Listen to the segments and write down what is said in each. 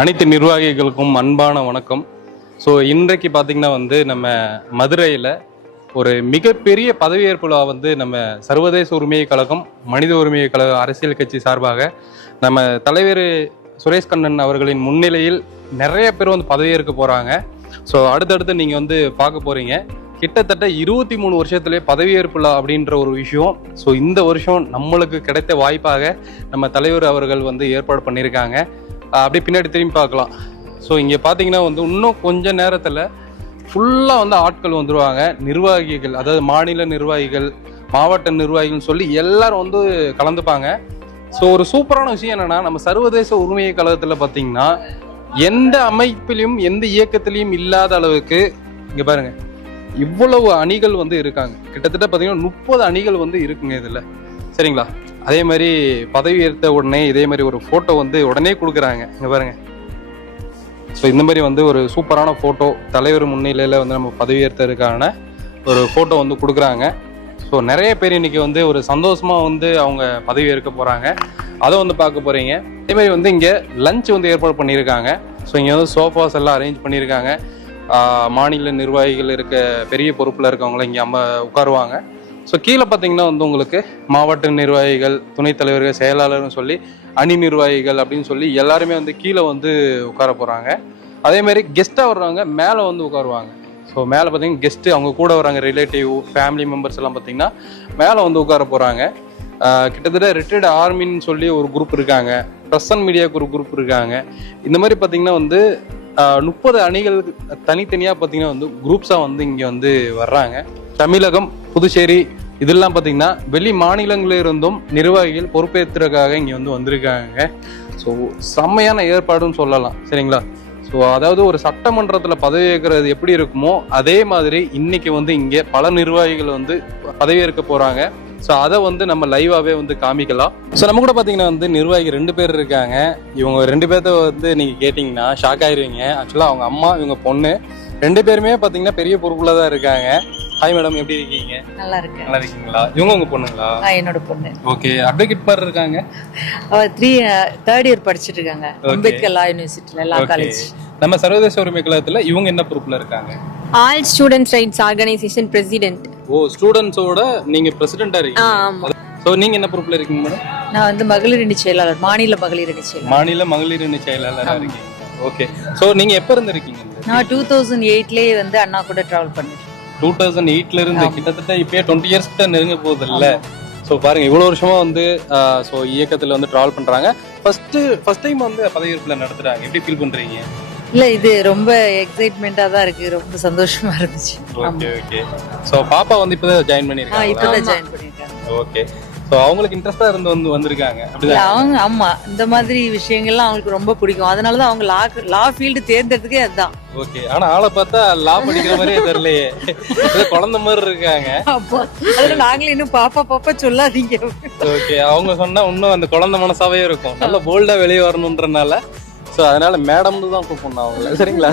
அனைத்து நிர்வாகிகளுக்கும் அன்பான வணக்கம். ஸோ இன்றைக்கு பார்த்தீங்கன்னா வந்து நம்ம மதுரையில் ஒரு மிகப்பெரிய பதவியேற்பு விழா வந்து நம்ம சர்வதேச உரிமை கழகம் மனித உரிமை கழகம் அரசியல் கட்சி சார்பாக நம்ம தலைவர் சுரேஷ் கண்ணன் அவர்களின் முன்னிலையில் நிறைய பேர் வந்து பதவியேற்க போகிறாங்க ஸோ அடுத்தடுத்து நீங்கள் வந்து பார்க்க போகிறீங்க கிட்டத்தட்ட இருபத்தி மூணு வருஷத்துலேயே பதவியேற்பு விழா அப்படின்ற ஒரு விஷயம். ஸோ இந்த வருஷம் நம்மளுக்கு கிடைத்த வாய்ப்பாக நம்ம தலைவர் அவர்கள் வந்து ஏற்பாடு பண்ணியிருக்காங்க. அப்படியே பின்னாடி திரும்பி பார்க்கலாம். ஸோ இங்கே பார்த்தீங்கன்னா வந்து இன்னும் கொஞ்ச நேரத்தில் ஃபுல்லாக வந்து ஆட்கள் வந்துருவாங்க. நிர்வாகிகள் அதாவது மாநில நிர்வாகிகள் மாவட்ட நிர்வாகிகள்னு சொல்லி எல்லாரும் வந்து கலந்துப்பாங்க. ஸோ ஒரு சூப்பரான விஷயம் என்னென்னா நம்ம சர்வதேச உரிமை கழகத்தில் பார்த்தீங்கன்னா எந்த அமைப்பிலையும் எந்த இயக்கத்திலையும் இல்லாத அளவுக்கு இங்கே பாருங்கள் இவ்வளவு அணிகள் வந்து இருக்காங்க. கிட்டத்தட்ட பார்த்தீங்கன்னா முப்பது அணிகள் வந்து இருக்குங்க இதில். சரிங்களா? அதே மாதிரி பதவி ஏற்ற உடனே இதே மாதிரி ஒரு ஃபோட்டோ வந்து உடனே கொடுக்குறாங்க. இங்கே பாருங்க. ஸோ இந்த மாதிரி வந்து ஒரு சூப்பரான ஃபோட்டோ தலைவர் முன்னிலையில் வந்து நம்ம பதவி ஏற்றதுக்கான ஒரு ஃபோட்டோ வந்து கொடுக்குறாங்க. ஸோ நிறைய பேர் இன்னைக்கு வந்து ஒரு சந்தோஷமாக வந்து அவங்க பதவி ஏற்க போகிறாங்க அதை வந்து பார்க்க போகிறீங்க அதேமாதிரி வந்து இங்கே லஞ்ச் வந்து ஏற்பாடு பண்ணியிருக்காங்க. ஸோ இங்கே வந்து சோஃபாஸ் எல்லாம் அரேஞ்ச் பண்ணியிருக்காங்க. மாநில நிர்வாகிகள் இருக்க பெரிய பொறுப்பில் இருக்கவங்கள இங்கே அம்ம உட்காருவாங்க. ஸோ கீழே பார்த்தீங்கன்னா வந்து உங்களுக்கு மாவட்ட நிர்வாகிகள் துணைத் தலைவர்கள் செயலாளர்னு சொல்லி அணி நிர்வாகிகள் அப்படின்னு சொல்லி எல்லாருமே வந்து கீழே வந்து உட்கார போகிறாங்க அதேமாரி கெஸ்ட்டாக வர்றவங்க மேலே வந்து உட்காருவாங்க. ஸோ மேலே பார்த்தீங்கன்னா கெஸ்ட்டு அவங்க கூட வராங்க ரிலேட்டிவ் ஃபேமிலி மெம்பர்ஸ் எல்லாம் பார்த்தீங்கன்னா மேலே வந்து உட்கார போகிறாங்க கிட்டத்தட்ட ரிட்டையர்டு ஆர்மின்னு சொல்லி ஒரு குரூப் இருக்காங்க. ப்ரெசன்ட் மீடியாவுக்கு ஒரு குரூப் இருக்காங்க. இந்த மாதிரி பார்த்தீங்கன்னா வந்து முப்பது அணிகள் தனித்தனியாக பார்த்தீங்கன்னா வந்து குரூப்ஸாக வந்து இங்கே வந்து வர்றாங்க. தமிழகம் புதுச்சேரி இதெல்லாம் பார்த்தீங்கன்னா வெளி மாநிலங்களில் இருந்தும் நிர்வாகிகள் பொறுப்பேற்றுறதுக்காக இங்கே வந்து வந்திருக்காங்க. ஸோ செம்மையான ஏற்பாடுன்னு சொல்லலாம். சரிங்களா? ஸோ அதாவது ஒரு சட்டமன்றத்தில் பதவி ஏற்கிறது எப்படி இருக்குமோ அதே மாதிரி இன்னைக்கு வந்து இங்கே பல நிர்வாகிகள் வந்து பதவியேற்க போகிறாங்க ஸோ அதை வந்து நம்ம லைவாகவே வந்து காமிக்கலாம். ஸோ நம்ம கூட பார்த்தீங்கன்னா வந்து நிர்வாகி ரெண்டு பேர் இருக்காங்க. இவங்க ரெண்டு பேர்த்த வந்து நீங்கள் கேட்டிங்கன்னா ஷாக் ஆயிருவீங்க. ஆக்சுவலாக அவங்க அம்மா இவங்க பொண்ணு. ரெண்டு பேருமே பார்த்தீங்கன்னா பெரிய பொறுப்பில் தான் இருக்காங்க. ஹாய் மேடம் எப்படி இருக்கீங்க? நல்லா இருக்கேன். நல்லா இருக்கீங்களா? இவங்க உங்க பொண்ணுங்களா? என்னோட பொண்ணு. ஓகே அட்வொகேட் மாதிரி இருக்காங்க? அவ த்ரீ தேர்ட் இயர் படிச்சிட்டு இருக்காங்க. அம்பேத்கர் லா யூனிவர்சிட்டில லா. காலேஜ் நம்ம சர்வதேச உரிமை கழகத்துல இவங்க என்ன பொறுப்புல இருக்காங்க? All students rights organisation president ஓ ஸ்டூடெண்ட்ஸோட நீங்க பிரசிடென்டா ஆ இருக்கீங்க. ஸோ நீங்க என்ன பொறுப்புல இருக்கீங்க மேடம் நான் வந்து மகளிர் அணி செயலாளர் மாநில மகளிர் அணி செயலாளர். மாநில மகளிர் அணி செயலாளரா இருக்கீங்க. ஓகே ஸோ நீங்க எப்ப இருந்து இருக்கீங்க? நான் டூ தௌசண்ட் எயிட்லேயே வந்து அண்ணா கூட டிராவல் பண்ணேன் டூ தௌசண்ட் எயிட்ல இருந்து கிட்டத்தட்ட இப்பயே டுவெண்ட்டி இயர்ஸ் கிட்ட நெருங்க போகுது இல்ல ஸோ பாருங்க இவ்வளவு வருஷமா வந்து ஸோ இயக்கத்துல வந்து டிராவல் பண்றாங்க. ஃபர்ஸ்ட் ஃபர்ஸ்ட் டைம் வந்து பதவியேற்புல நடத்துறாங்க. எப்படி ஃபீல் பண்றீங்க? இல்ல இது ரொம்ப எக்ஸைட்மெண்டா தான் இருக்கு. ரொம்ப சந்தோஷமா இருந்துச்சு. ஓகே ஓகே ஸோ பாப்பா வந்து இப்பதான் ஜாயின் பண்ணிருக்காங்க இப்பதான் ஜாயின் பண்ணிருக்காங்க. ஓகே ஸோ அவங்களுக்கு இன்ட்ரெஸ்டா இருந்து வந்து வந்திருக்காங்க. அவங்க ஆமா இந்த மாதிரி விஷயங்கள்லாம் அவங்களுக்கு ரொம்ப பிடிக்கும். அதனாலதான் அவங்க லா லா ஃபீல்டு தேர்ந்தெடுத்ததே அதுதான். ஓகே ஆனா ஆளை பார்த்தா லா படிக்கிற மாதிரியே தெரியலையே. குழந்தை மாதிரி இருக்காங்க. அப்போ அதுல நாங்களும் இன்னும் பாப்பா பாப்பா சொல்லாதீங்க. ஓகே அவங்க சொன்னா இன்னும் அந்த குழந்தை மனசாவே இருக்கும். நல்ல போல்டா வெளியே வரணுன்றனால. ஸோ அதனால மேடம்னு தான் கூப்பிடணும் அவங்கள. சரிங்களா?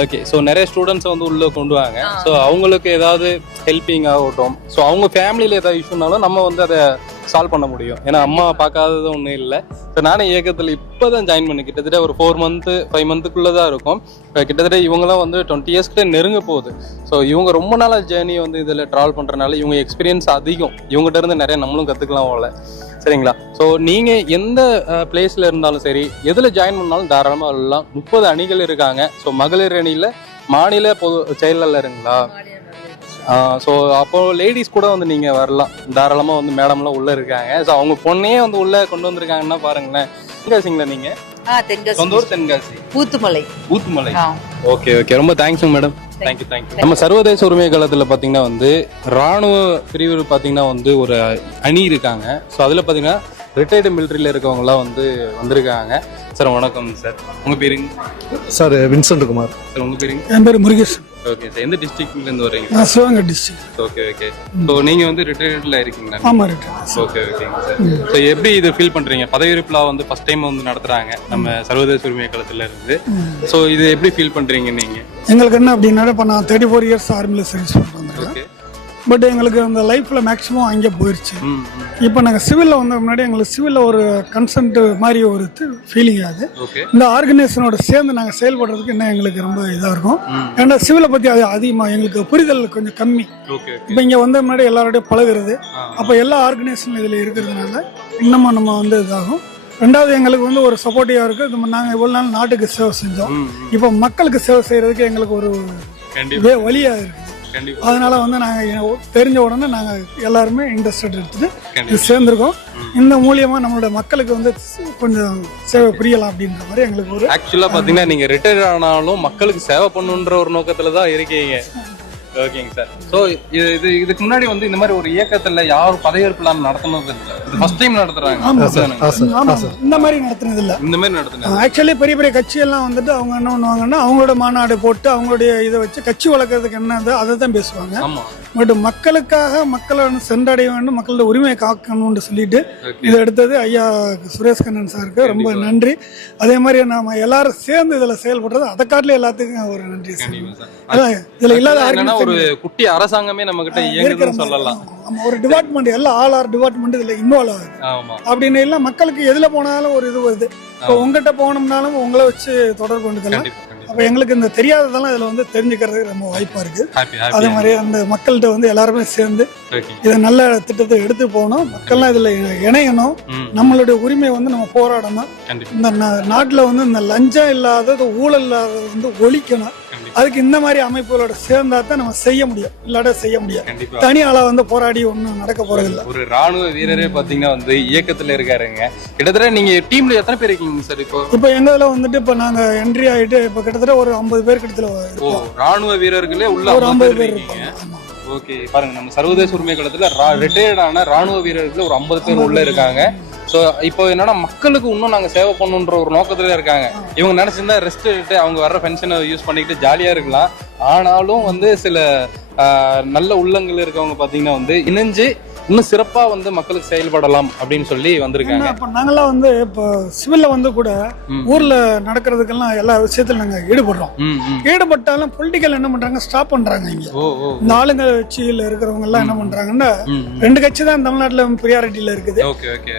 ஓகே ஸோ நிறைய ஸ்டூடெண்ட்ஸை வந்து உள்ள கொண்டு வாங்க. ஸோ அவங்களுக்கு ஏதாவது ஹெல்ப்பிங் ஆகட்டும். ஸோ அவங்க ஃபேமிலியில் ஏதாவது இஷ்யூனாலும் நம்ம வந்து அதை சால்வ் பண்ண முடியும். ஏன்னா அம்மா பார்க்காதது ஒன்றும் இல்லை. ஸோ நானே இயக்கத்தில் இப்போ தான் ஜாயின் பண்ணி கிட்டத்தட்ட ஒரு ஃபோர் மந்த்து ஃபைவ் மந்த்துக்குள்ளே தான் இருக்கும். இப்போ கிட்டத்தட்ட இவங்கெல்லாம் வந்து டுவெண்ட்டி இயர்ஸ்கிட்ட நெருங்க போகுது. ஸோ இவங்க ரொம்ப நாளாக ஜேர்னி வந்து இதில் ட்ராவல் பண்ணுறனால இவங்க எக்ஸ்பீரியன்ஸ் அதிகம். இவங்ககிட்ட இருந்து நிறைய நம்மளும் கற்றுக்கலாம் போல. சரிங்களா? ஸோ நீங்கள் எந்த பிளேஸில் இருந்தாலும் சரி எதில் ஜாயின் பண்ணாலும் தாராளமாக வரலாம். முப்பது அணிகள் இருக்காங்க. ஸோ மகளிர் அணியில் மாநில பொது செயலாளருங்களா ஸோ அப்போ லேடிஸ் கூட வந்து நீங்கள் வரலாம். தாராளமாக வந்து மேடம்லாம் உள்ளே இருக்காங்க. ஸோ அவங்க பொண்ணையே வந்து உள்ளே கொண்டு வந்திருக்காங்கன்னா பாருங்களேன். தென்காசிங்களா நீங்கள் தென்காசி. சொந்த ஊர் தென்காசி. ஊத்துமலை. ஆ. ஓகே ஓகே ரொம்ப thanks madam thank you thank you நம்ம சர்வதேச உரிமை காலத்தில் பார்த்தீங்கன்னா வந்து ராணுவ பிரிவு பார்த்தீங்கன்னா வந்து ஒரு அணி இருக்காங்க. ஸோ அதில் பார்த்தீங்கன்னா ரிட்டையர்டு மிலிட்ரியில் இருக்கவங்களாம் வந்து வந்திருக்காங்க. சார் வணக்கம் சார். உங்கள் பேருங்க? Sir Vincent Kumar. சார் உங்கள் பேருங்க? என் பேர் முருகேஷ். ஓகே சார் எந்த டிஸ்ட்ரிக்ட்லேருந்து வரீங்க நான் Sivaganga district okay okay so நீங்கள் வந்து ரிட்டையர்டில் இருக்கீங்களா? ஆமா ரிட்டர்ன் ஓகே ஓகேங்க சார் ஸோ எப்படி இது ஃபீல் பண்றீங்க? பதவியேற்புலா வந்து ஃபர்ஸ்ட் டைம் வந்து நடத்துறாங்க நம்ம சர்வதேச உரிமை களத்துல இருந்து. ஸோ இது எப்படி ஃபீல் பண்றீங்க நீங்க? எங்களுக்கு என்ன அப்படின்னா இப்போ நான் தேர்ட்டி ஃபோர் இயர்ஸ் ஆர்மியில் சர்வீஸ் ஓகே பட் எங்களுக்கு அந்த லைஃப்பில் மேக்ஸிமம் அங்கே போயிடுச்சு. இப்போ நாங்கள் சிவிலில் வந்த முன்னாடி எங்களுக்கு சிவிலில் ஒரு கன்சென்ட் மாதிரி ஒரு ஃபீலிங் ஆகுது ஓகே இந்த ஆர்கனைசேஷனோட சேர்ந்து நாங்கள் செயல்படுறதுக்கு இன்னும் எங்களுக்கு ரொம்ப இதாக இருக்கும். ஏன்னா சிவிலை பற்றி அது அதிகமாக எங்களுக்கு புரிதல் கொஞ்சம் கம்மி. இப்போ இங்கே வந்த முன்னாடி எல்லாரோடையும் பழகுறது. அப்போ எல்லா ஆர்கனைசேஷனும் இதில் இருக்கிறதுனால இன்னமும் நம்ம வந்து இதாகும். ரெண்டாவது எங்களுக்கு வந்து ஒரு சப்போர்ட்டிவாக இருக்குது நம்ம நாங்கள் இவ்வளோ நாள் நாட்டுக்கு சேவை செஞ்சோம். இப்போ மக்களுக்கு சேவை செய்கிறதுக்கு எங்களுக்கு ஒரு வழியாக இருக்குது அதனால வந்து நாங்கள் தெரிஞ்ச உடனே நாங்கள் எல்லாருமே இன்ட்ரெஸ்டட் இது கண்டிப்பா. சேர்ந்துருக்கோம். இந்த மூலியமா நம்மளோட மக்களுக்கு வந்து கொஞ்சம் சேவை புரியலாம் அப்படின்ற மாதிரி எங்களுக்கு ஒரு ஆக்சுவலா பாத்தீங்கன்னா நீங்க ரிட்டையர் ஆனாலும் மக்களுக்கு சேவை பண்ணுன்ற ஒரு நோக்கத்துல தான் இருக்கீங்க. ஓகேங்க சார் ஸோ இது இது இதுக்கு முன்னாடி வந்து இந்த மாதிரி ஒரு இயக்கத்துல யாரும் பதவியேற்பு நடத்தினது இல்லை? இது ஃபர்ஸ்ட் டைம் நடத்துறாங்க. இந்த மாதிரி நடத்துனது இல்ல. இந்த மாதிரி நடத்துனாங்க ஆக்சுவலி பெரிய பெரிய கட்சியெல்லாம் வந்துட்டு அவங்க என்ன பண்ணுவாங்கன்னா அவங்களோட மாநாடு போட்டு அவங்களுடைய இதை வச்சு கட்சி வளர்க்கறதுக்கு என்னது அதை தான் பேசுவாங்க. பட் மக்களுக்காக மக்களை சென்றடைய வேண்டும் மக்களோட உரிமையை காக்கணும்னு சொல்லிட்டு. இதை எடுத்தது ஐயா சுரேஷ் கண்ணன் சாருக்கு. ரொம்ப நன்றி. அதே மாதிரி நாம எல்லாரும் சேர்ந்து இதுல செயல்படுறது அதை காட்டில எல்லாத்துக்கும் ஒரு நன்றி சார் இதுல இல்லாத ஒரு குட்டி அரசாங்கமே நம்ம கிட்ட இயங்குதுன்னு. சொல்லலாம். ஆமா ஒரு டிபார்ட்மெண்ட் எல்லாம் ஆல் ஆர் டிபார்ட்மெண்ட் இதுல இன்வால்வ் ஆகுது. அப்படின்னு எல்லாம் மக்களுக்கு எதுல போனாலும் ஒரு இது வருது. இப்போ உங்ககிட்ட போனோம்னாலும் உங்களை வச்சு தொடர்பு கொண்டுக்கலாம். அப்ப எங்களுக்கு இந்த தெரியாததெல்லாம் இதுல வந்து தெரிஞ்சுக்கிறதுக்கு ரொம்ப வாய்ப்பா இருக்கு. அதே மாதிரி அந்த மக்கள்கிட்ட வந்து எல்லாருமே சேர்ந்து இதை நல்ல திட்டத்தை எடுத்து போகணும். மக்கள்லாம் இதுல இணையணும். நம்மளுடைய உரிமை வந்து நம்ம போராடணும். இந்த நாட்டுல வந்து இந்த லஞ்சம் இல்லாத இந்த ஊழல் இல்லாதது வந்து ஒழிக்கணும். அதுக்கு இந்த மாதிரி அமைப்புகளோட சேர்ந்தா தான் நம்ம செய்ய முடியும். இல்லாட்ட செய்ய முடியாது. தனி ஆளா வந்து போராடி ஒன்றும் நடக்க போறதில்ல ஒரு ராணுவ வீரரே பாத்தீங்கன்னா வந்து இயக்கத்துல இருக்காருங்க. கிட்டத்தட்ட நீங்க டீம்ல எத்தனை பேர் இருக்கீங்க சார் இப்போ? இப்போ எங்க இதுல வந்துட்டு இப்போ நாங்க என்ட்ரி ஆயிட்டு இப்போ கிட்டத்தட்ட ஒரு ஐம்பது பேர் கிட்டத்தட்ட ராணுவ வீரர்களே உள்ள ஒரு ஐம்பது பேர் இருக்கீங்க. ஓகே பாருங்க நம்ம சர்வதேச உரிமை களத்துல ரிட்டையர்ட் ஆன ராணுவ வீரர்கள் ஒரு ஐம்பது பேர் உள்ள இருக்காங்க. ஸோ இப்போ என்னன்னா மக்களுக்கு இன்னும் நாங்கள் சேவை பண்ணுன்ற ஒரு நோக்கத்துல இருக்காங்க. இவங்க நினைச்சிருந்தா ரெஸ்ட் எடுத்து அவங்க வர்ற பென்ஷனை யூஸ் பண்ணிக்கிட்டு ஜாலியா இருக்கலாம். ஆனாலும் வந்து சில நல்ல உள்ளங்கள் இருக்கவங்க பார்த்தீங்கன்னா வந்து இணைஞ்சு இன்னும் சிறப்பா வந்து மக்களுக்கு செயல்படலாம் அப்படின்னு சொல்லி வந்திருக்காங்க. இப்ப நாங்கெல்லாம் வந்து இப்போ சிவில்ல வந்து கூட. ஊர்ல நடக்கிறதுக்கெல்லாம் எல்லா விஷயத்துல நாங்க ஈடுபடுறோம். ஈடுபட்டாலும் பொலிட்டிக்கல் என்ன பண்றாங்க? ஸ்டாப் பண்றாங்க இங்க. இந்த ஆளுங்க கட்சியில இருக்கிறவங்க எல்லாம் என்ன பண்றாங்கன்னா ரெண்டு கட்சி தான் தமிழ்நாட்டுல ப்ரியாரிட்டியில இருக்குது.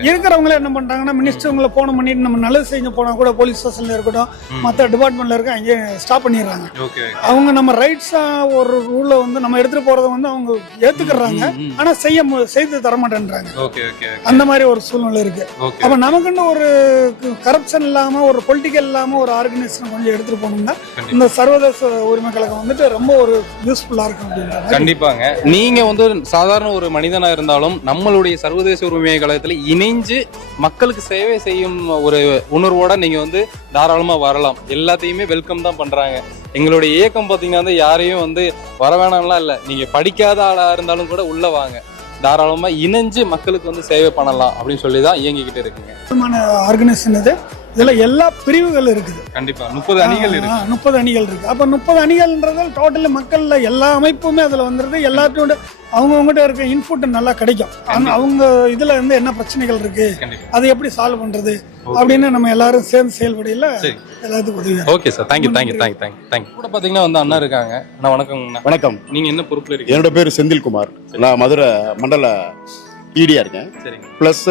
இருக்கிறவங்கள என்ன பண்றாங்கன்னா மினிஸ்டர்களை போன பண்ணிட்டு நம்ம நல்லது செஞ்சு போனா கூட போலீஸ் ஸ்டேஷன்ல இருக்கட்டும் மற்ற டிபார்ட்மெண்ட்ல இருக்க அங்கேயே ஸ்டாப் பண்ணிடுறாங்க. அவங்க நம்ம ரைட்ஸா ஒரு ரூலை வந்து நம்ம எடுத்துட்டு போறத வந்து அவங்க ஏத்துக்கிறாங்க. ஆனா செய்ய செய்து தர மாட்டேன்றாங்க ஓகே ஓகே. அந்த மாதிரி ஒரு சூழ்நிலை இருக்கு. அப்ப நமக்குன்னு ஒரு கரப்ஷன் இல்லாம ஒரு பொலிட்டிக்கல் இல்லாம ஒரு ஆர்கனைசேஷன் கொஞ்சம் எடுத்துட்டு போனோம்னா. இந்த சர்வதேச உரிமை கழகம் வந்துட்டு ரொம்ப ஒரு யூஸ்ஃபுல்லா இருக்கும் கண்டிப்பாங்க. நீங்க வந்து சாதாரண ஒரு மனிதனா இருந்தாலும் நம்மளுடைய சர்வதேச உரிமை கழகத்துல இணைஞ்சு மக்களுக்கு சேவை செய்யும் ஒரு உணர்வோட நீங்க வந்து தாராளமா வரலாம். எல்லாத்தையுமே வெல்கம் தான் பண்றாங்க. எங்களுடைய இயக்கம் பாத்தீங்கன்னா வந்து யாரையும் வந்து வர வேணாம்லாம் இல்ல. நீங்க படிக்காத ஆளா இருந்தாலும் கூட உள்ள வாங்க. தாராளமாக இணைஞ்சு மக்களுக்கு வந்து சேவை பண்ணலாம் அப்படின்னு சொல்லி தான் இயங்கிக்கிட்டு இருக்குங்க. ஆர்கனைசேஷன் இது. இதுல எல்லா பிரிவுகள் இருக்குது. கண்டிப்பா. முப்பது அணிகள் இருக்கு. முப்பது அணிகள் இருக்கு. அப்ப முப்பது அணிகள்ன்றது டோட்டல் மக்கள்ல எல்லா அமைப்புமே அதுல வந்துருது. எல்லாத்தோட அவங்கவுங்ககிட்ட இருக்க இன்புட் நல்லா கிடைக்கும். ஆனா அவங்க இதுல இருந்து என்ன பிரச்சனைகள் இருக்கு? அதை எப்படி சால்வ் பண்றது? அப்படின்னு நம்ம எல்லாரும் சேர்ந்து செயல்படையில. எல்லாத்துக்கும் உதவி okay sir thank you thank you thank you thank you thank you கூட பாத்தீங்கன்னா வந்து அண்ணா இருக்காங்க. அண்ணா வணக்கங்கண்ணா வணக்கம். நீங்க என்ன பொறுப்புல இருக்கீங்க? என்னோட பேர் செந்தில்குமார். நான் மதுரை மண்டல ஈடியா இருக்கேன். சரிங்க. ப்ளஸ்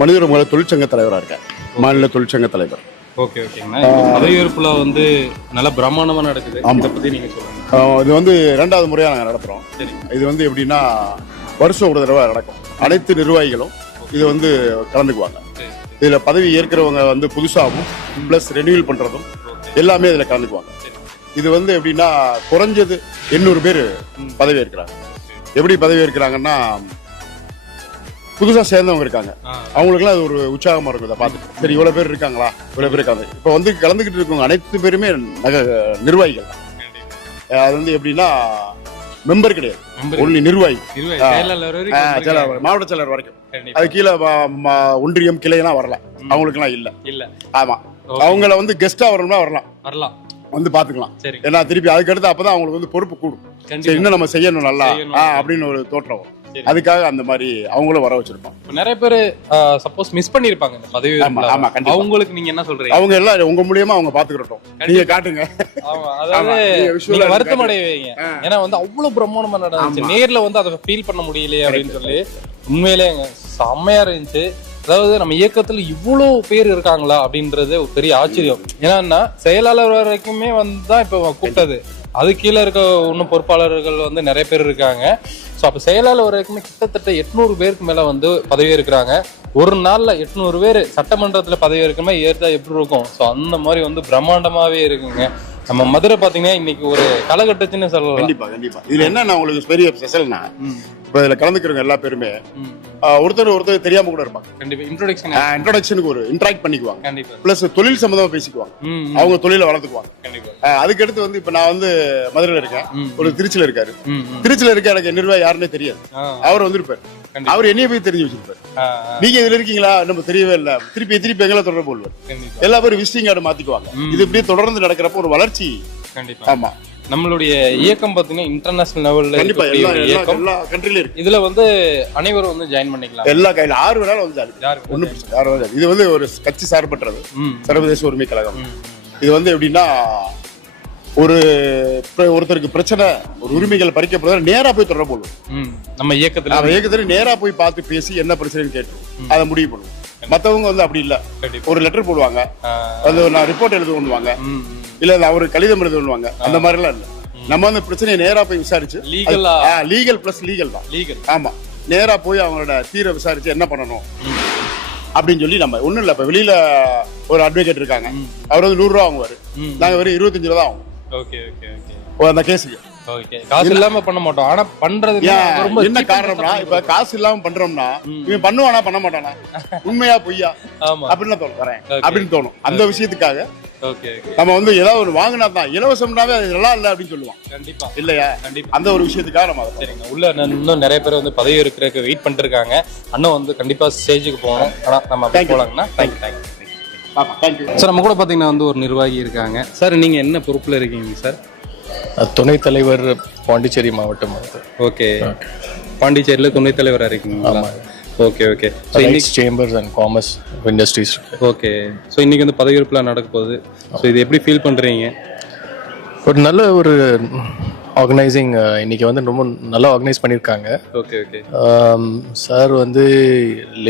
மனித உரிமைகள் தொழிற்சங்க தலைவராக இருக்கேன் மாநில தொழிற்சங்க தலைவர். ஓகே ஓகேங்கண்ணா பதவியேற்புல வந்து நல்ல பிரம்மாண்டமா நடக்குது. இதை பத்தி நீங்க சொல்லுங்க. ஆஹ் இது வந்து ரெண்டாவது முறையாக நாங்கள் நடத்துகிறோம் சரிங்க இது வந்து எப்படின்னா வருஷம் ஒரு தடவை நடக்கும். அனைத்து நிர்வாகிகளும் இது வந்து கலந்துக்குவாங்க. இதில் பதவி ஏற்கிறவங்க வந்து புதுசாகவும் ப்ளஸ் ரெனியூவல் பண்ணுறதும் எல்லாமே இதில் கலந்துக்குவாங்க. இது வந்து எப்படின்னா குறைஞ்சது எண்ணூறு பேர் பதவி ஏற்கிறாங்க. எப்படி பதவி ஏற்கிறாங்கன்னா புதுசாக சேர்ந்தவங்க இருக்காங்க. அவங்களுக்குலாம் அது ஒரு உற்சாகமா இருக்கும் இதை பார்த்துட்டு சரி இவ்வளவு பேர் இருக்காங்களா? இவ்வளவு பேர் இருக்காங்க. இப்போ வந்து கலந்துக்கிட்டு இருக்கவங்க அனைத்து பேருமே நக நிர்வாகிகள் அது வந்து எப்படின்னா மெம்பர் கிடையாது. ஒன்லி நிர்வாகி. மாவட்ட செயலர் வரைக்கும். அது கீழே ஒன்றியம் கிளையெல்லாம் வரல. அவங்களுக்குலாம் இல்ல. இல்ல. ஆமா. Okay. அவங்கள வந்து கெஸ்டா வரணும்னா வரலாம். வரலாம். வந்து பாத்துக்கலாம் ஏன்னா திருப்பி அதுக்கு அடுத்து அப்பதான் அவங்களுக்கு வந்து பொறுப்பு கூடும். இன்னும் நம்ம செய்யணும் நல்லா. அப்படின்னு ஒரு தோற்றம் அதுக்காக அந்த மாதிரி அவங்களும் வர வச்சிருப்போம் இப்ப நிறைய பேர் சப்போஸ் மிஸ் பண்ணிருப்பாங்க இந்த பதவி ஆமா, கண்டிப்பா. அவங்களுக்கு நீங்க என்ன சொல்றீங்க? அவங்க எல்லாம் உங்க மூலியமா அவங்க பாத்துக்கிட்டோம். நீங்க காட்டுங்க. அதாவது வருத்தம். அடைவீங்க. ஏன்னா வந்து அவ்வளவு பிரம்மாண்டமா நடந்துச்சு. நேர்ல வந்து அதை ஃபீல் பண்ண முடியலையே அப்படின்னு சொல்லி உண்மையிலேங்க செம்மையா இருந்துச்சு. அதாவது நம்ம இயக்கத்துல இவ்வளவு பேர் இருக்காங்களா அப்படின்றது ஒரு பெரிய ஆச்சரியம். ஏன்னா செயலாளர் வரைக்குமே வந்து தான் இப்ப கூப்பிட்டது. அது கீழே இருக்க இன்னும் பொறுப்பாளர்கள் வந்து நிறைய பேர் இருக்காங்க. ஸோ அப்போ செயலாளர் வரைக்குமே கிட்டத்தட்ட எட்நூறு பேருக்கு மேல வந்து பதவி இருக்கிறாங்க. ஒரு நாள்ல எட்நூறு பேர் சட்டமன்றத்துல பதவி இருக்குமே ஏற்றா எப்படி இருக்கும்? ஸோ அந்த மாதிரி வந்து பிரம்மாண்டமாவே இருக்குங்க. நம்ம மதுரை பாத்தீங்கன்னா இன்னைக்கு ஒரு காலகட்டத்துன்னு சொல்லலாம். கண்டிப்பா கண்டிப்பா. இதுல என்ன நான் உங்களுக்கு பெரிய ஸ்பெஷல்னா இப்ப இதுல கலந்துக்கிறவங்க எல்லா பேருமே ஒருத்தர் ஒருத்தர் தெரியாம கூட இருப்பாங்க. கண்டிப்பா இன்ட்ரோடக்ஷன் இன்ட்ரோடக்ஷனுக்கு ஒரு இன்ட்ராக்ட் பண்ணிக்குவாங்க. பிளஸ் தொழில் சம்பந்தமா பேசிக்குவாங்க. அவங்க தொழிலை வளர்த்துக்குவாங்க. அதுக்கடுத்து வந்து இப்ப நான் வந்து மதுரையில இருக்கேன். ஒரு திருச்சியில இருக்காரு. திருச்சியில இருக்க எனக்கு நிர்வாகி யாருன்னே தெரியாது. அவர் வந்திருப்பாரு. அவர் என்னைய போய் தெரிஞ்சு வச்சிருப்பாரு. நீங்க இதுல இருக்கீங்களா? நம்ம தெரியவே இல்ல. திருப்பி திருப்பி எங்களை தொடர்பு கொள்வார். எல்லா பேரும் விசிட்டிங் கார்டு மாத்திக்குவாங்க. இது இப்படியே தொடர்ந்து நடக்கிறப்ப ஒரு வளர்ச்சி. ஆமா. நம்மளுடைய இயக்கம் பாத்தீங்கன்னா இன்டர்நேஷனல் லெவல்ல இயக்கம். எல்லா கண்ட்ரில இருக்கு. இதுல வந்து அனைவரும் வந்து ஜாயின் பண்ணிக்கலாம். எல்லா கையில ஆறு வேணாலும் வந்து பிரச்சனை யாரும் வந்து. இது வந்து ஒரு கட்சி சார்பற்றது. சர்வதேச உரிமை கழகம். இது வந்து எப்படின்னா ஒரு ஒருத்தருக்கு பிரச்சனை ஒரு உரிமைகள் பறிக்கப்படுறது நேரா போய் தொடர்பு கொள்ளும். ம். நம்ம இயக்கத்துல அவன் ஏகத்துல நேரா போய் பார்த்து பேசி என்ன பிரச்சனைன்னு கேட்டு அதை முடிவு பண்ணுவோம். மத்தவங்க வந்து அப்படி இல்ல. ஒரு லெட்டர் போடுவாங்க. அது நான் ரிப்போர்ட் எழுத ம். இல்ல அவரு கடிதம் எழுத பண்ணுவாங்க அந்த மாதிரி எல்லாம் இல்ல நம்ம வந்து பிரச்சனையை நேரா போய் விசாரிச்சு? லீகல் பிளஸ் லீகல் தான். லீகல் ஆமா. நேரா போய் அவங்களோட தீர விசாரிச்சு என்ன பண்ணணும்? அப்படின்னு சொல்லி நம்ம ஒண்ணும் இல்ல இப்ப வெளியில ஒரு அட்வொகேட் இருக்காங்க. அவர் வந்து நூறு ரூபா வாங்குவாரு. ம். நாங்க வெறும் இருபத்தஞ்சு ரூபா தான் ஆகும் ஓகே ஓகே ஓகே. அந்த கேஸுக்கு காசு இல்லாம பண்ண மாட்டோம். ஆனா பண்றது ரொம்ப என்ன காரணம்னா இப்ப காசு இல்லாம பண்றோம்னா இவன் பண்ணுவானா பண்ண மாட்டானா? உண்மையா பொய்யா? அப்படின்னு தோணும். வரேன். அப்படின்னு தோணும். அந்த விஷயத்துக்காக நம்ம வந்து ஏதாவது ஒரு வாங்கினா தான் இலவசம்னாவே அது நல்லா இல்ல அப்படின்னு சொல்லுவான் கண்டிப்பா. இல்லையா? கண்டிப்பா. அந்த ஒரு விஷயத்துக்காக நம்ம அதை சரிங்க. உள்ள இன்னும் நிறைய பேர் வந்து பதவி இருக்கிறதுக்கு வெயிட் பண்ணிட்டு இருக்காங்க அண்ணன் வந்து கண்டிப்பா ஸ்டேஜுக்கு போகணும். ஆனா நம்ம. போலாங்கண்ணா தேங்க்யூ தேங்க்யூ சார் நம்ம கூட பாத்தீங்கன்னா வந்து ஒரு நிர்வாகி இருக்காங்க. சார் நீங்க என்ன பொறுப்புல இருக்கீங்க சார் துணைத் தலைவர் பாண்டிச்சேரி மாவட்டம் ஓகே பாண்டிச்சேரியில துணைத் தலைவரா இருக்கீங்களா? ஓகே ஓகே ஸோ இன்னைக்கு chambers and commerce industries okay so இன்னைக்கு வந்து பதவியேற்புல நடக்க போகுது. ஸோ இது எப்படி ஃபீல் பண்றீங்க? ஒரு நல்ல ஒரு ஆர்கனைசிங் இன்னைக்கு வந்து ரொம்ப நல்லா ஆர்கனைஸ் பண்ணியிருக்காங்க ஓகே ஓகே சார் வந்து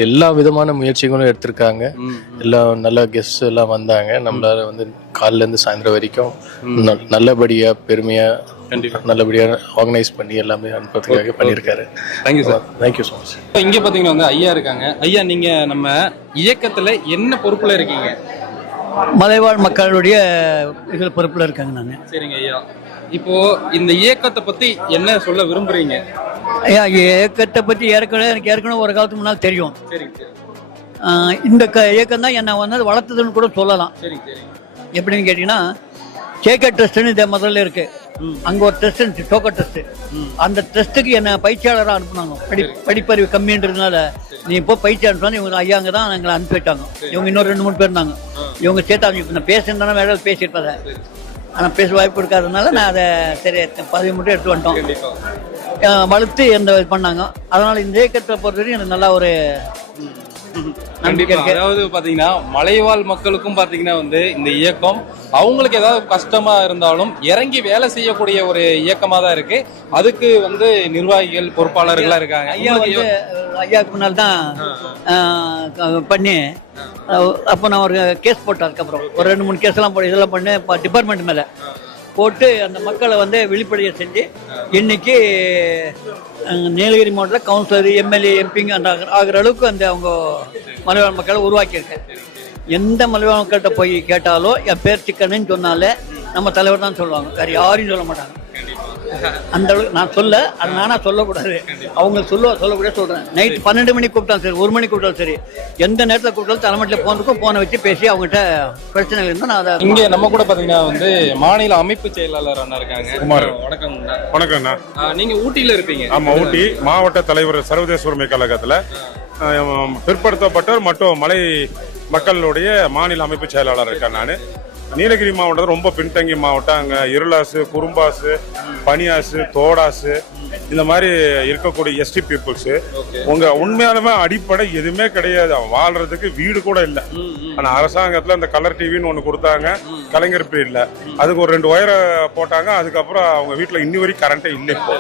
எல்லா விதமான முயற்சிகளும் எடுத்திருக்காங்க. எல்லா நல்ல கெஸ்ட் எல்லாம் வந்தாங்க. நம்மளால வந்து காலைல இருந்து சாயந்தரம் வரைக்கும் ந- நல்லபடியா பெருமையா கண்டிப்பா. நல்லபடியா ஆர்கனைஸ் பண்ணி எல்லாமே அனுப்புறதுக்காக பண்ணியிருக்காரு. Thank you sir thank you so much இப்போ இங்கே பார்த்தீங்கன்னா வந்து ஐயா இருக்காங்க. ஐயா நீங்க நம்ம இயக்கத்துல என்ன பொறுப்புல இருக்கீங்க? மலைவாழ் மக்களுடைய இதில் பொறுப்பில் இருக்காங்க நான். சரிங்க ஐயா. இப்போ இந்த இயக்கத்தை பத்தி என்ன சொல்ல விரும்புறீங்க? ஐயா இயக்கத்தை பற்றி ஏற்கனவே எனக்கு ஏற்கனவே ஒரு காலத்துக்கு முன்னால் தெரியும். இந்த க இயக்கம் தான் என்னை வந்து வளர்த்ததுன்னு கூட சொல்லலாம். எப்படின்னு கேட்டிங்கன்னா கேகே ட்ரஸ்ட்னு இந்த முதல்ல இருக்கு. அங்கே ஒரு டெஸ்ட் இருந்துச்சு டோக்கோ டெஸ்ட். அந்த டெஸ்ட்டுக்கு என்னை பயிற்சியாளராக அனுப்புனாங்க. படி படிப்பறிவு கம்மின்றதுனால. நீ இப்போ பயிற்சி அனுப்பினா இவங்க ஐயா அங்கே தான் எங்களை அனுப்பிட்டாங்க இவங்க இன்னொரு ரெண்டு மூணு பேர் இருந்தாங்க. இவங்க சேர்த்து இப்போ நான் பேசியிருந்தானே வேற பேசியிருப்பேன் ஆனால் பேச வாய்ப்பு இருக்காதனால நான் அதை சரி பதவி மட்டும் எடுத்து வந்துட்டோம். வளர்த்து எந்த இது பண்ணாங்க. அதனால இந்த இயக்கத்தை பொறுத்தவரைக்கும் எனக்கு நல்லா ஒரு கண்டிப்பா. அதாவது பாத்தீங்கன்னா மலைவாழ் மக்களுக்கும் பாத்தீங்கன்னா வந்து இந்த இயக்கம் அவங்களுக்கு ஏதாவது கஷ்டமா இருந்தாலும் இறங்கி வேலை செய்யக்கூடிய ஒரு இயக்கமா தான் இருக்கு. அதுக்கு வந்து நிர்வாகிகள் பொறுப்பாளர்களா இருக்காங்க. ஐயா வந்து ஐயாவுக்கு முன்னால் தான் பண்ணி அப்போ நான் ஒரு கேஸ் போட்டேன் அதுக்கப்புறம். ஒரு ரெண்டு மூணு கேஸ் எல்லாம் போட்டு இதெல்லாம் பண்ணி டிபார்ட்மெண்ட் மேலே. போட்டு அந்த மக்களை வந்து விழிப்படைய செஞ்சு இன்னைக்கு நீலகிரி மாவட்டத்தில் கவுன்சிலர் எம்எல்ஏ எம்பிங்க அந்த ஆகிற அளவுக்கு அந்த அவங்க மலைவாழ் மக்களை உருவாக்கியிருக்கேன் எந்த மலைவாழ் மக்கள்கிட்ட போய் கேட்டாலும் என் பேர் சிக்கனுன்னு சொன்னாலே நம்ம தலைவர் தான் சொல்லுவாங்க. வேறு யாரையும் சொல்ல மாட்டாங்க. அந்த அளவுக்கு நான் சொல்ல அது நானா சொல்லக்கூடாது. அவங்க சொல்ல சொல்லக்கூட சொல்றேன். நைட் பன்னெண்டு மணிக்கு கூப்பிட்டாலும் சரி ஒரு மணிக்கு கூப்பிட்டாலும் சரி எந்த நேரத்தில் கூப்பிட்டாலும் தலைமட்டில் போனதுக்கும் போனை வச்சு பேசி அவங்ககிட்ட பிரச்சனை இருந்தால் நான் அதை இங்க நம்ம கூட பாத்தீங்கன்னா வந்து மாநில அமைப்பு செயலாளர் அண்ணா இருக்காங்க. குமார். வணக்கம் வணக்கம்ண்ணா நீங்க ஊட்டியில இருப்பீங்க. ஆமா ஊட்டி. மாவட்ட தலைவர் சர்வதேச உரிமை கழகத்துல பிற்படுத்தப்பட்டோர் மற்றும் மலை மக்களுடைய மாநில அமைப்பு செயலாளர் இருக்கேன் நான். நீலகிரி மாவட்டம் ரொம்ப பின்தங்கிய மாவட்டம். அங்கே இருளாசு குறும்பாசு பனியாசு தோடாசு இந்த மாதிரி இருக்கக்கூடிய எஸ்டி பீப்புள்ஸு உங்க உண்மையாலுமே அடிப்படை எதுவுமே கிடையாது. அவன் வாழ்றதுக்கு வீடு கூட இல்லை. ஆனா அரசாங்கத்துல இந்த கலர் டிவின்னு ஒன்று கொடுத்தாங்க. கலைஞர் பீரியட்ல அதுக்கு ஒரு ரெண்டு ஒயரை போட்டாங்க. அதுக்கப்புறம் அவங்க வீட்டில் இன்னி வரைக்கும் கரண்டே இல்லை இப்போ.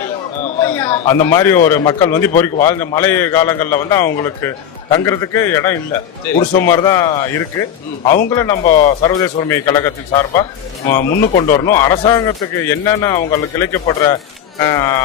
அந்த மாதிரி ஒரு மக்கள் வந்து இப்போ வரைக்கும் வாழ்ந்த மழை காலங்களில் வந்து அவங்களுக்கு தங்குறதுக்கு இடம் இல்லை. குடிசை மாதிரி தான் இருக்கு. அவங்கள நம்ம சர்வதேச உரிமை கழகத்தின் சார்பாக முன்னு கொண்டு வரணும். அரசாங்கத்துக்கு என்னென்ன அவங்களுக்கு இழைக்கப்படுற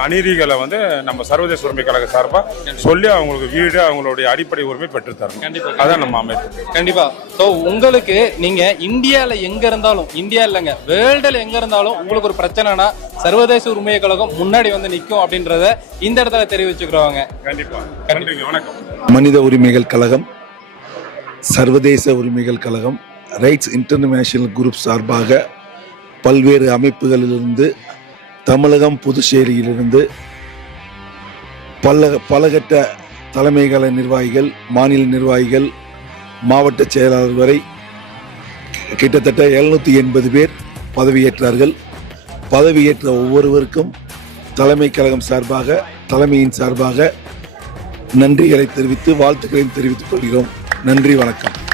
அநீதிகளை வந்து நம்ம சர்வதேச உரிமை கழக சார்பாக சொல்லி அவங்களுக்கு வீடு அவங்களுடைய அடிப்படை உரிமை பெற்று தரணும். கண்டிப்பா. அதான் நம்ம அமைப்பு. கண்டிப்பா. சோ உங்களுக்கு நீங்க இந்தியால எங்க இருந்தாலும் இந்தியா இல்லைங்க வேர்ல்டுல எங்க இருந்தாலும் உங்களுக்கு ஒரு பிரச்சனைனா சர்வதேச உரிமை கழகம் முன்னாடி வந்து நிக்கும் அப்படின்றத இந்த இடத்துல தெரிவிச்சுக்கிறவங்க கண்டிப்பா. நன்றிங்க. வணக்கம். மனித உரிமைகள் கழகம் சர்வதேச உரிமைகள் கழகம் ரைட்ஸ் இன்டர்நேஷனல் குரூப் சார்பாக பல்வேறு அமைப்புகளிலிருந்து தமிழகம் புதுச்சேரியிலிருந்து பல பலகட்ட தலைமைகள நிர்வாகிகள் மாநில நிர்வாகிகள் மாவட்ட செயலாளர் வரை கிட்டத்தட்ட எழுநூற்றி எண்பது பேர் பதவியேற்றார்கள். பதவியேற்ற ஒவ்வொருவருக்கும் தலைமை கழகம் சார்பாக தலைமையின் சார்பாக நன்றிகளை தெரிவித்து வாழ்த்துக்களையும் தெரிவித்துக் கொள்கிறோம். நன்றி வணக்கம்.